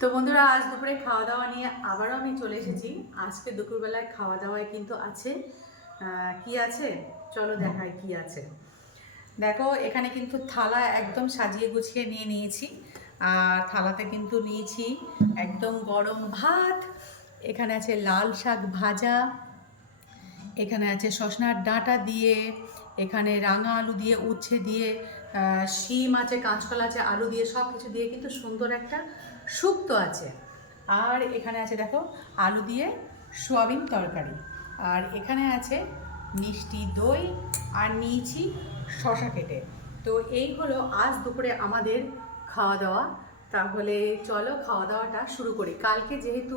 তো বন্ধুরা, আজ দুপুরে খাওয়া দাওয়া নিয়ে আবারও আমি চলে এসেছি। আজকে দুপুরবেলায় খাওয়া দাওয়ায় কিন্তু আছে। কি আছে? চলো দেখায় কি আছে। দেখো, এখানে কিন্তু থালা একদম সাজিয়ে গুছিয়ে নিয়ে নিয়েছি। আর থালাতে কিন্তু নিয়েছি একদম গরম ভাত। এখানে আছে লাল শাক ভাজা। এখানে আছে সজনার ডাঁটা দিয়ে। এখানে রাঙা আলু দিয়ে, উচ্ছে দিয়ে। শিম আছে, কাঁচকলা আছে, আলু দিয়ে সব কিছু দিয়ে কিন্তু সুন্দর একটা শুক্তো আছে। আর এখানে আছে দেখো, আলু দিয়ে সোয়াবিন তরকারি। আর এখানে আছে মিষ্টি দই আর নিয়েছি শশা কেটে। তো এই হলো আজ দুপুরে আমাদের খাওয়া দাওয়া তাহলে চলো খাওয়া দাওয়াটা শুরু করি। কালকে যেহেতু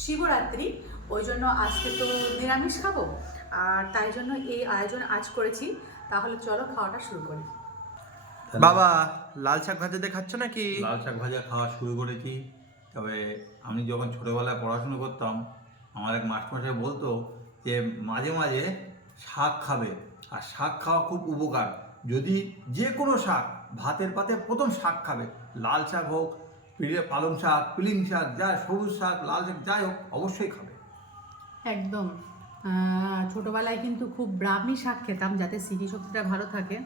শিবরাত্রি, ওই জন্য আজকে তো নিরামিষ খাব। আর তাই জন্য এই আয়োজন আজ করেছি। তাহলে চলো খাওয়াটা শুরু করি। বাবা লাল শাক ভাজাতে খাচ্ছ নাকি? লাল শাক ভাজা খাওয়া শুরু করেছি। তবে আমি যখন ছোটোবেলায় পড়াশুনো করতাম আমার এক মাস্টারমশাই বলতো যে মাঝে মাঝে শাক খাবে আর শাক খাওয়া খুব উপকার। যদি যে কোনো শাক ভাতের পাতে প্রথম শাক খাবে লাল শাক হোক পালং শাক পিলিং শাক যা সবুজ শাক লাল শাক যাই হোক অবশ্যই খাবে। একদম। ছোটবেলায় কিন্তু খুব ব্রাহ্মী শাক খেতাম যাতে স্মৃতিশক্তিটা ভালো থাকে।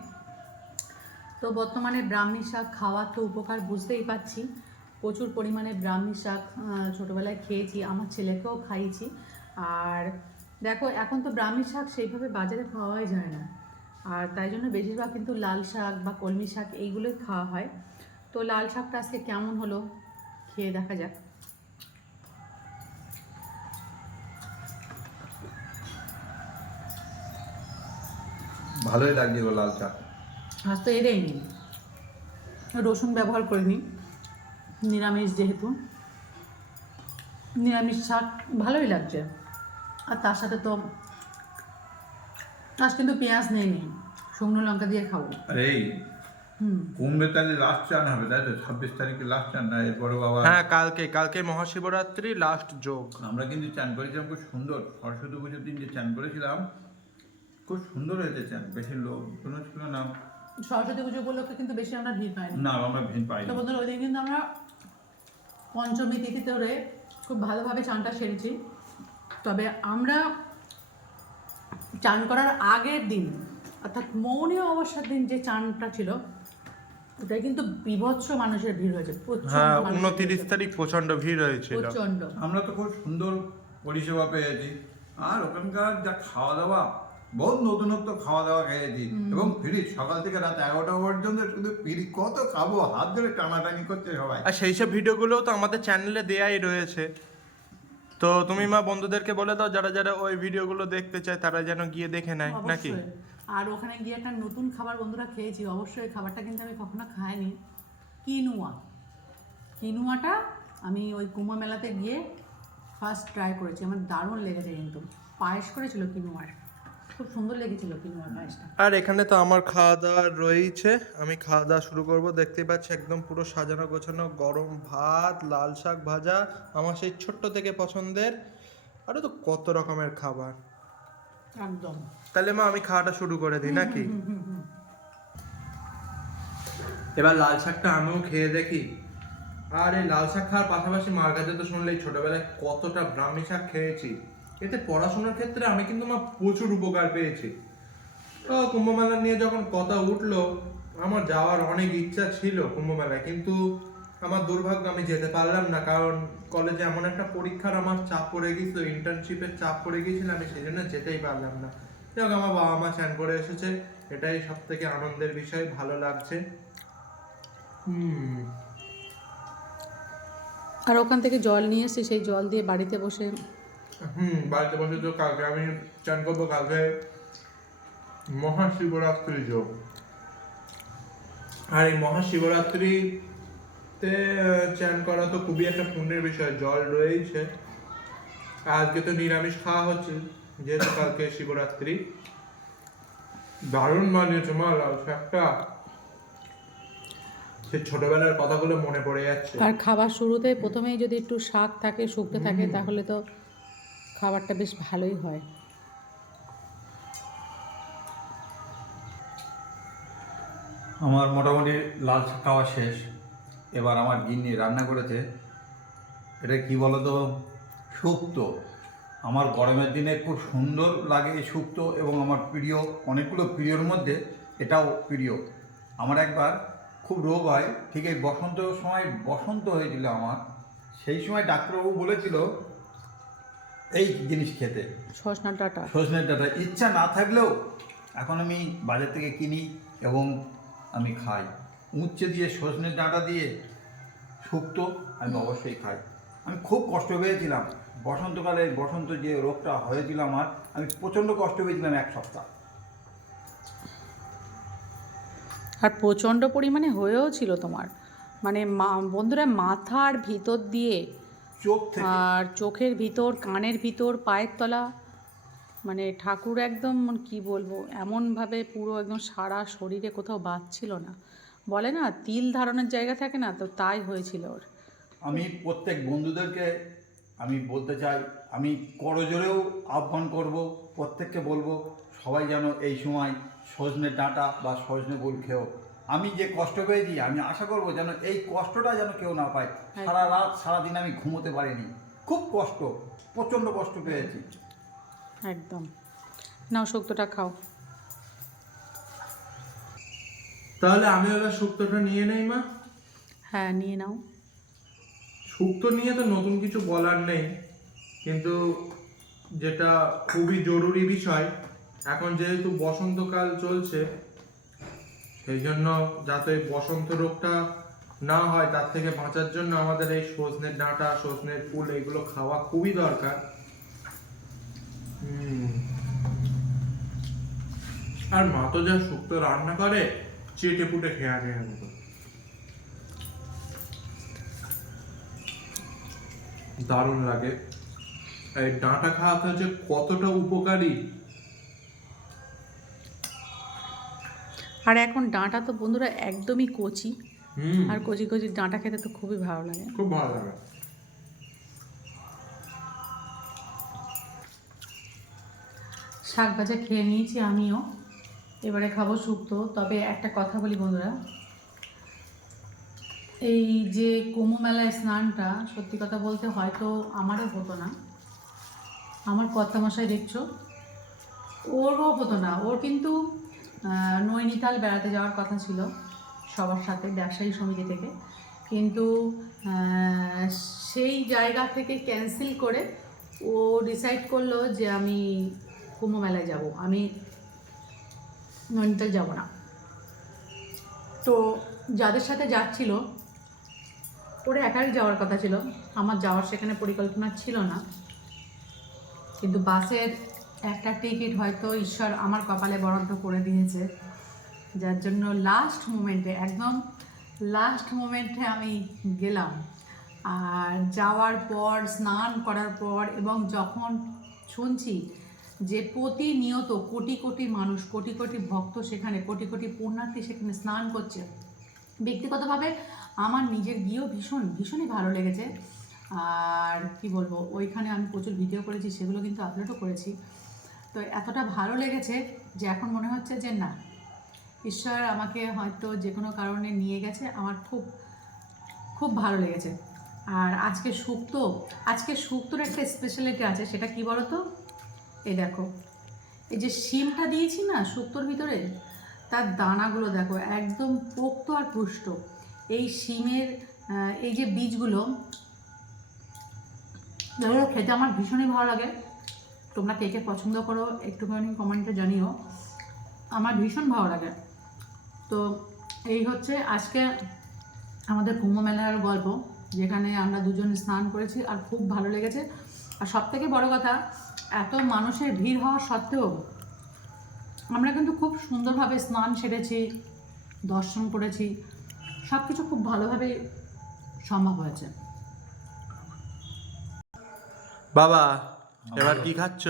তো বর্তমানে ব্রাহ্মী শাক খাওয়ার তো উপকার বুঝতেই পারছি। প্রচুর পরিমাণে ব্রাহ্মী শাক ছোটোবেলায় খেয়েছি, আমার ছেলেকেও খাইয়েছি। আর দেখো, এখন তো ব্রাহ্মী শাক সেইভাবে বাজারে পাওয়াই যায় না। আর তাই জন্য বেশিরভাগ কিন্তু লাল শাক বা কলমি শাক এইগুলোই খাওয়া হয়। তো লাল শাকটা আজকে কেমন হলো খেয়ে দেখা যাক। ভালোই লাগছে গো লাল শাক। আজ তো এরেই নি রসুন ব্যবহার করে করিনি নিরামিষ যেহেতু। নিরামিষ শাক ভালোই লাগছে। আর তার সাথে তো আজ কিন্তু পেঁয়াজ নেই নি শুকনো লঙ্কা দিয়ে খাব। আর এই হুম। কুম্ভের তাহলে লাস্ট চান হবে তাই তো? ছাব্বিশ তারিখে লাস্ট চান না এরপরে বাবা হ্যাঁ কালকে কালকে মহাশিবরাত্রি লাস্ট যোগ। আমরা কিন্তু চান করেছিলাম খুব সুন্দর। সরস্বতী পুজোর দিন যে চান করেছিলাম খুব সুন্দর হয়েছে চান বেশি লোক ছিল না। সরস্বতী পুজো উপলক্ষে কিন্তু বেশি আমরা ভিড় পাই না। না আমরা ভিড় পাই তো বন্ধুরা ওই দিন কিন্তু আমরা পঞ্চমী তিথি ধরে খুব ভালোভাবে চানটা সেরেছি। তবে আমরা চান করার আগের দিন অর্থাৎ মৌনী অবস্যার দিন যে চানটা ছিল ওটাই কিন্তু বিভৎস মানুষের ভিড় হয়েছে হ্যাঁ উনতিরিশ তারিখ প্রচণ্ড ভিড় হয়েছিল। হয়েছে। প্রচণ্ড। আমরা তো খুব সুন্দর পরিষেবা পেয়েছি। আর ওখানকার যা খাওয়া দাওয়া বহুত নতুনত্ব খাওয়া দাওয়া খেয়েছি এবং ফিরি সকাল থেকে রাত এগারোটা পর্যন্ত শুধু ফিরি। কত খাব? হাত ধরে টানাটানি করছে সবাই। আর সেই সব ভিডিওগুলোও তো আমাদের চ্যানেলে দেয়াই রয়েছে। তো তুমি মা বন্ধুদেরকে বলে দাও যারা যারা ওই ভিডিওগুলো দেখতে চায় তারা যেন গিয়ে দেখে নেয় নাকি? আর ওখানে গিয়ে একটা নতুন খাবার বন্ধুরা খেয়েছি। অবশ্যই খাবারটা কিন্তু আমি কখনো খাইনি। কিনুয়া। কিনুয়াটা আমি ওই কুম্ভ মেলাতে গিয়ে ফার্স্ট ট্রাই করেছি। আমার দারুণ লেগেছে কিন্তু। পায়েস করেছিল কিনুয়ার। খুব সুন্দর লেগেছিল কিনুয়ার পায়েসটা আর এখানে তো আমার খাওয়া দাওয়া রয়েছে আমি খাওয়া দাওয়া শুরু করব। দেখতেই পাচ্ছি একদম পুরো সাজানো গোছানো গরম ভাত লাল শাক ভাজা আমার সেই ছোট্ট থেকে পছন্দের। আরও তো কত রকমের খাবার। একদম। তাহলে মা আমি খাওয়াটা শুরু করে দিই নাকি? এবার লাল শাকটা আমিও খেয়ে দেখি। আর এই লাল শাক খাওয়ার পাশাপাশি মার কাছে তো শুনলেই ছোটবেলায় কতটা ব্রাহ্মী শাক খেয়েছি। এতে পড়াশোনার ক্ষেত্রে আমি কিন্তু মা প্রচুর উপকার পেয়েছি। তো কুম্ভ মেলা নিয়ে যখন কথা উঠল, আমার যাওয়ার অনেক ইচ্ছা ছিল কুম্ভমেলায়, কিন্তু আমার দুর্ভাগ্য আমি যেতে পারলাম না, কারণ কলেজে এমন একটা পরীক্ষার আমার চাপ পড়ে গিয়েছিল ইন্টার্নশিপের চাপ পড়ে গিয়েছিল আমি সেই জন্য যেতেই পারলাম না। যাক আমার বাবা মা চান করে এসেছে, এটাই সব থেকে আনন্দের বিষয়, ভালো লাগছে। হুম। আর ওখান থেকে জল নিয়ে এসে সেই জল দিয়ে বাড়িতে বসে হুম বাড়িতে বসে তো কালকে আমি চান করব কালকে মহাশিবরাত্রি যোগ আর এই মহাশিবরাত্রিতে চান করা তো খুবই একটা পুণ্যের বিষয় জল রয়েছে আজকে তো নিরামিষ খাওয়া হচ্ছে যেহেতু কালকে শিবরাত্রি। দারুণ বানিয়েছে মা লাল শাকটা। সে ছোটবেলার কথাগুলো মনে পড়ে যাচ্ছে। আর খাবার শুরুতে প্রথমেই যদি একটু শাক থাকে শুকতে থাকে তাহলে তো খাবারটা বেশ ভালোই হয়। আমার মোটামুটি লাল খাওয়া শেষ। এবার আমার গিন্নি রান্না করেছে। এটা কি বলতো? শুক্তো। আমার গরমের দিনে খুব সুন্দর লাগে এই শুক্তো এবং আমার প্রিয়, অনেকগুলো প্রিয়র মধ্যে এটাও প্রিয়। আমার একবার খুব রোগ হয়, ঠিক এই বসন্ত সময় বসন্ত হয়েছিল আমার। সেই সময় ডাক্তারবাবু বলেছিল এই জিনিস খেতে। সজনা ডাটা। সজনের ডাঁটা। ইচ্ছা না থাকলেও এখন আমি বাজার থেকে কিনি এবং আমি খাই। উচ্ছে দিয়ে সজনের ডাঁটা দিয়ে শুক্তো আমি অবশ্যই খাই। আমি খুব কষ্ট পেয়েছিলাম। বসন্তকালে বসন্ত যে রোগটা হয়েছিল আমার আমি প্রচণ্ড কষ্ট পেয়েছিলাম এক সপ্তাহ। আর প্রচণ্ড পরিমাণে হয়েও ছিল তোমার। মানে মা- বন্ধুরা মাথার ভিতর দিয়ে আর চোখের ভিতর কানের ভিতর পায়ের তলা মানে ঠাকুর একদম কি বলব এমনভাবে পুরো একদম সারা শরীরে কোথাও বাঁচছিল না। বলে না তিল ধারণের জায়গা থাকে না তো তাই হয়েছিল ওর। আমি প্রত্যেক বন্ধুদেরকে আমি বলতে চাই আমি করজোরেও আহ্বান করব প্রত্যেককে বলব সবাই যেন এই সময় সজনে ডাঁটা বা সজনে ফুল খেও। আমি যে কষ্ট পেয়েছি আমি আশা করব যেন এই কষ্টটা যেন কেউ না পায়। সারা রাত সারাদিন আমি ঘুমোতে পারিনি। খুব কষ্ট প্রচণ্ড কষ্ট পেয়েছি। একদম। নাও শক্তটা খাও। তাহলে আমি এবার শুক্তোটা নিয়ে নেই মা? হ্যাঁ নিয়ে নাও। শুক্তো নিয়ে তো নতুন কিছু বলার নেই কিন্তু যেটা খুবই জরুরি বিষয় এখন যেহেতু বসন্তকাল চলছে সেই জন্য যাতে বসন্ত রোগটা না হয়, তার থেকে বাঁচার জন্য আমাদের এই সজনের ডাঁটা, সজনের ফুল, এগুলো খাওয়া খুবই দরকার। আর মা তো যা শুক্তো রান্না করে, চেটে পুটে খেয়া খেয়ে মতো দারুণ লাগে এই ডাঁটা খাওয়াতে হচ্ছে কতটা উপকারী আর এখন ডাঁটা তো বন্ধুরা একদমই কচি। আর কচি কচি ডাঁটা খেতে তো খুবই ভালো লাগে। খুব ভালো লাগে। শাক ভাজা খেয়ে নিয়েছি আমিও। এবারে খাব শুক্তো। তবে একটা কথা বলি বন্ধুরা। এই যে কুমু মেলায় স্নানটা সত্যি কথা বলতে হয়তো আমারও হতো না। আমার কর্তামশাই দেখছ? ওরও হতো না। ওর কিন্তু নৈনিতাল বেড়াতে যাওয়ার কথা ছিল সবার সাথে, ব্যবসায়ী সমিতি থেকে। কিন্তু সেই জায়গা থেকে ক্যান্সেল করে ও ডিসাইড করল যে আমি কুম্ভমেলায় যাব। আমি নৈনিতাল যাব না। তো যাদের সাথে যাচ্ছিল, ওরা একাই যাওয়ার কথা ছিল। আমার যাওয়ার সেখানে পরিকল্পনা ছিল না। কিন্তু বাসের একটা টিকিট হয়তো ঈশ্বর আমার কপালে বরাদ্দ করে দিয়েছে। যার জন্য লাস্ট মোমেন্টে একদম লাস্ট মোমেন্টে আমি গেলাম। আর যাওয়ার পর, স্নান করার পর এবং যখন শুনছি যে প্রতিনিয়ত কোটি কোটি মানুষ, কোটি কোটি ভক্ত সেখানে, কোটি কোটি পুণ্যার্থী সেখানে স্নান করছে, ব্যক্তিগতভাবে আমার নিজের গিয়েও ভীষণ, ভীষণই ভালো লেগেছে। আর কি বলব, ওইখানে আমি প্রচুর ভিডিও করেছি, সেগুলো কিন্তু আপলোডও করেছি। তো এতটা ভালো লেগেছে যে এখন মনে হচ্ছে যে না, ঈশ্বর আমাকে হয়তো যে কোনো কারণে নিয়ে গেছে, আমার খুব খুব ভালো লেগেছে। আর আজকে শুক্তো আজকে শুক্তোর একটা স্পেশালিটি আছে, সেটা কি বলো তো এই দেখো, এই যে শিমটা দিয়েছি না শুক্তোর ভিতরে, তার দানাগুলো দেখো, একদম পোক্ত আর পুষ্ট। এই শিমের এই যে বীজগুলো খেতে আমার ভীষণই ভালো লাগে। তোমরা কে কে পছন্দ করো একটুখানি কমেন্টে জানিও। আমার ভীষণ ভালো লাগে। তো এই হচ্ছে আজকে আমাদের কুম্ভ মেলার গল্প, যেখানে আমরা দুজন স্নান করেছি আর খুব ভালো লেগেছে। আর সব থেকে বড় কথা, এত মানুষের ভিড় হওয়া সত্ত্বেও আমরা কিন্তু খুব সুন্দরভাবে স্নান সেরেছি, দর্শন করেছি সব কিছু খুব ভালোভাবে সম্ভব হয়েছে। বাবা এবার কি খাচ্ছ?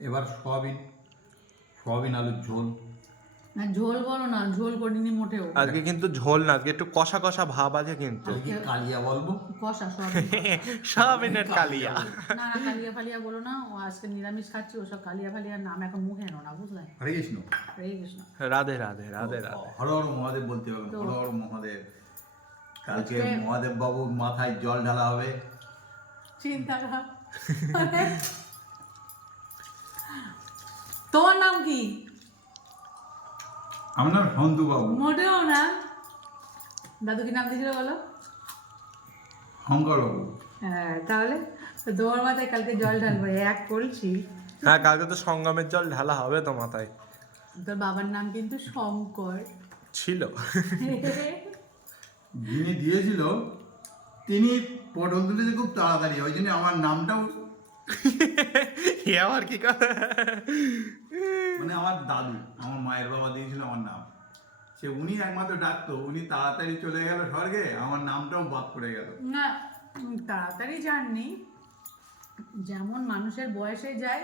এবার সয়াবিন সয়াবিন আলুর ঝোল। না ঝোল বলো না ঝোল করিনি মোটেও। আজকে কিন্তু ঝোল না আজকে একটু কষা কষা ভাব আছে কিন্তু। কালিয়া বলব। কষা সব সয়াবিনের কালিয়া। না না কালিয়া ফালিয়া বলো না ও আজকে নিরামিষ খাচ্ছি ওসব কালিয়া ফালিয়ার নাম এখন মুখে এনো না বুঝলে? হরে কৃষ্ণ। হরে কৃষ্ণ। রাধে রাধে রাধে রাধে। হর হর মহাদেব বলতে হবে হর হর মহাদেব। কালকে মহাদেব বাবুর মাথায় জল ঢালা হবে। চিন্তা কর। তোমার নাম কি? আমার নাম বাবু। মোটেও না। দাদু কি নাম দিয়েছিল বলো? শঙ্কর বাবু হ্যাঁ তাহলে তোমার মাথায় কালকে জল ঢালবো এক কলছি হ্যাঁ কালকে তো সঙ্গমের জল ঢালা হবে তো মাথায়। তোর বাবার নাম কিন্তু শঙ্কর। ছিল। যিনি দিয়েছিল তিনি পটল তুলেছে খুব তাড়াতাড়ি ওই জন্য আমার নামটাও আবার কি কথা? মানে আমার দাদু আমার মায়ের বাবা দিয়েছিল আমার নাম। সে উনি একমাত্র ডাকতো উনি তাড়াতাড়ি চলে গেল স্বর্গে আমার নামটাও বাদ পড়ে গেল। না তাড়াতাড়ি যাননি। যেমন মানুষের বয়সে যায়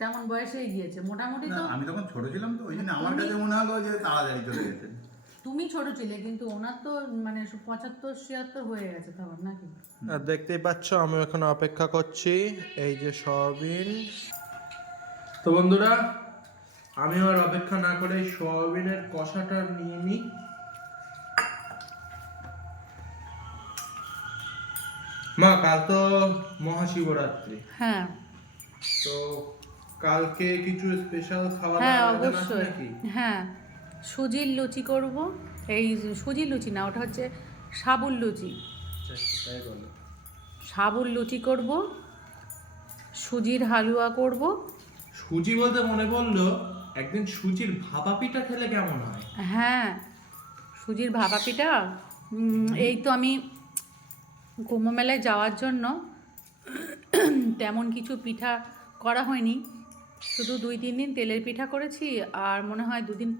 তেমন বয়সেই গিয়েছে। মোটামুটি তো আমি তখন ছোট ছিলাম তো ওই জন্য আমার কাছে মনে হলো যে তাড়াতাড়ি চলে গেছে। তুমি ছোট ছিলে কিন্তু ওনার তো মানে পঁচাত্তর ছিয়াত্তর হয়ে গেছে তখন নাকি? দেখতেই পাচ্ছ আমি এখন অপেক্ষা করছি এই যে সয়াবিন তো বন্ধুরা আমি আর অপেক্ষা না করে সোয়াবিনের কষাটা নিয়ে নিই মা কাল তো মহাশিবরাত্রি। হ্যাঁ। তো কালকে কিছু স্পেশাল খাওয়া হ্যাঁ অবশ্যই। হ্যাঁ সুজির লুচি করব। এই সুজির লুচি না ওটা হচ্ছে সাবুর লুচি। আচ্ছা, তাই সাবুর লুচি করব সুজির হালুয়া করব। সুজি বলতে মনে পড়ল একদিন সুজির ভাপা পিঠা খেলে কেমন হয়? হ্যাঁ সুজির ভাপা পিঠা এই তো আমি কুম্ভ মেলায় যাওয়ার জন্য তেমন কিছু পিঠা করা হয়নি। শুধু দুই তিন দিন তেলের পিঠা করেছি আর মনে হয় দুদিন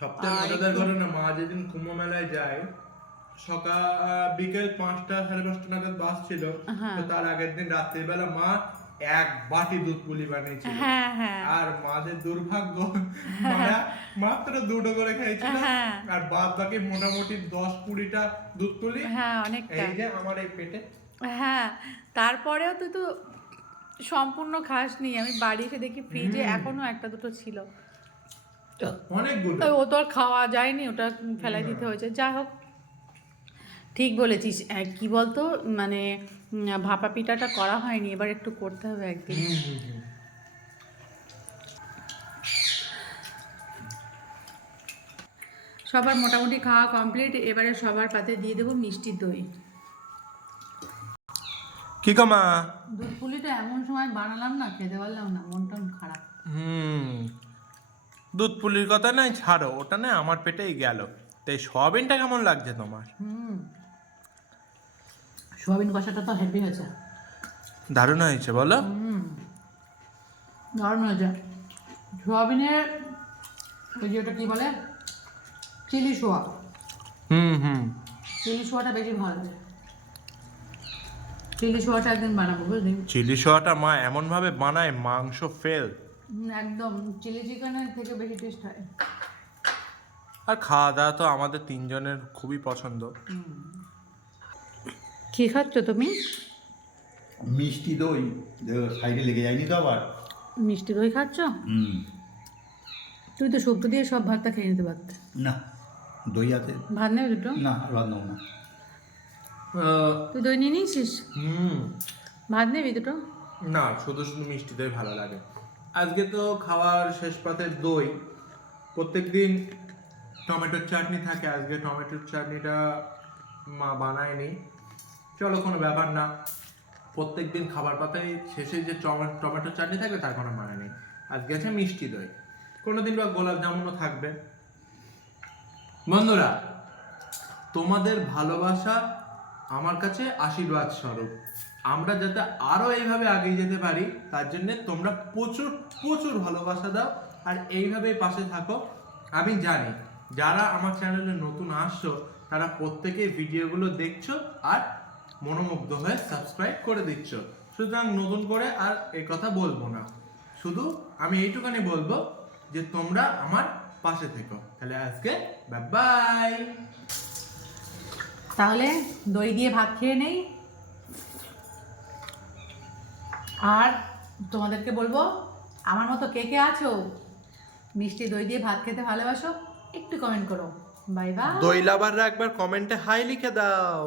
সপ্তাহে একটু- ঘটনা মা যেদিন কুম্ভ মেলায় যায় সকাল বিকেল পাঁচটা সাড়ে পাঁচটা নাগাদ বাস ছিল। হ্যাঁ। তার আগের দিন রাত্রিবেলা মা এক বাটি দুধ পুলি বানিয়েছিল। হ্যাঁ হ্যাঁ। আর মাদের দুর্ভাগ্য মাত্র দুটো করে খেয়েছিল। হ্যাঁ। আর বাদ বাকি মোটামুটি দশ কুড়িটা দুধ পুলি। হ্যাঁ এই যে আমার এই পেটে। হ্যাঁ তারপরেও তুই তো সম্পূর্ণ খাস নি আমি বাড়ি এসে দেখি ফ্রিজে এখনও একটা দুটো ছিল। অনেকগুলো। ও তো আর খাওয়া যায়নি ওটা ফেলাই দিতে হয়েছে। যাই হোক ঠিক বলেছিস। কি বলতো মানে ভাপা পিঠাটা করা হয়নি এবার একটু করতে হবে একদিন। সবার মোটামুটি খাওয়া কমপ্লিট এবারে সবার পাতে দিয়ে দেবো মিষ্টি দই। কি কমা দুধ পুলিটা এমন সময় বানালাম না খেতে পারলাম না মন টন খারাপ। হুম দুধ পুলির কথা নাই ছাড়ো ওটা না আমার পেটেই গেল। তাই সয়াবিনটা কেমন লাগছে তোমার? হুম সোয়াবিন কষাটা তো হেভি হয়েছে। দারুণ হয়েছে বলো। দারুণ হয়েছে। সোয়াবিনের ওই যে ওটা কি বলে? Chilli soya. হুম হুম। চিলি সোয়াটা বেশি ভালো লাগে। চিলি সোয়াটা একদিন বানাবো বুঝলি? চিলি সোয়াটা মা এমন ভাবে বানায় মাংস ফেল। একদম। চিলি চিকেনের থেকে বেশি টেস্ট হয়। আর খাওয়া দাওয়া তো আমাদের তিনজনের খুবই পছন্দ। কি খাচ্ছ তুমি? মিষ্টি দই। সাইডে লেগে যায়নি তো আবার। মিষ্টি দই খাচ্ছ? হুম। তুই তো শুক্তো দিয়ে সব ভাতটা খেয়ে নিতে পারতে। না দই আছে। ভাত নেবে দুটো? না রাত নেব না। তুই দই নিয়ে নিয়েছিস? হুম। ভাত নেবি দুটো? না শুধু শুধু মিষ্টি দই ভালো লাগে। আজকে তো খাওয়ার শেষ পাতের দই। প্রত্যেকদিন টমেটোর চাটনি থাকে। আজকে টমেটোর চাটনিটা মা বানায়নি। চলো, কোনো ব্যাপার না। প্রত্যেক দিন খাবার পাতায় শেষে যে টমে- টমেটোর চাটনি থাকবে, তার কোনো মানে নেই। আজকে আছে মিষ্টি দই। কোনো দিন বা গোলাপ জামুনও থাকবে। বন্ধুরা, তোমাদের ভালোবাসা আমার কাছে আশীর্বাদ স্বরূপ। আমরা যাতে আরও এইভাবে এগিয়ে যেতে পারি, তার জন্যে তোমরা প্রচুর প্রচুর ভালোবাসা দাও। আর এইভাবেই পাশে থাকো। আমি জানি, যারা আমার চ্যানেলে নতুন আসছো, তারা প্রত্যেকেই ভিডিওগুলো দেখছ আর মনোমুগ্ধ হয়ে সাবস্ক্রাইব করে দিচ্ছ। সুতরাং নতুন করে আর এই কথা বলব না। শুধু আমি এইটুখানি বলব যে তোমরা আমার পাশে থেকো। তাহলে আজকে বাই তাহলে দই দিয়ে ভাত খেয়ে নেই। আর তোমাদেরকে বলব আমার মতো কে কে আছো? মিষ্টি দই দিয়ে ভাত খেতে ভালোবাসো একটু কমেন্ট করো। বাই বাই দই লাভাররা একবার কমেন্টে হাই লিখে দাও।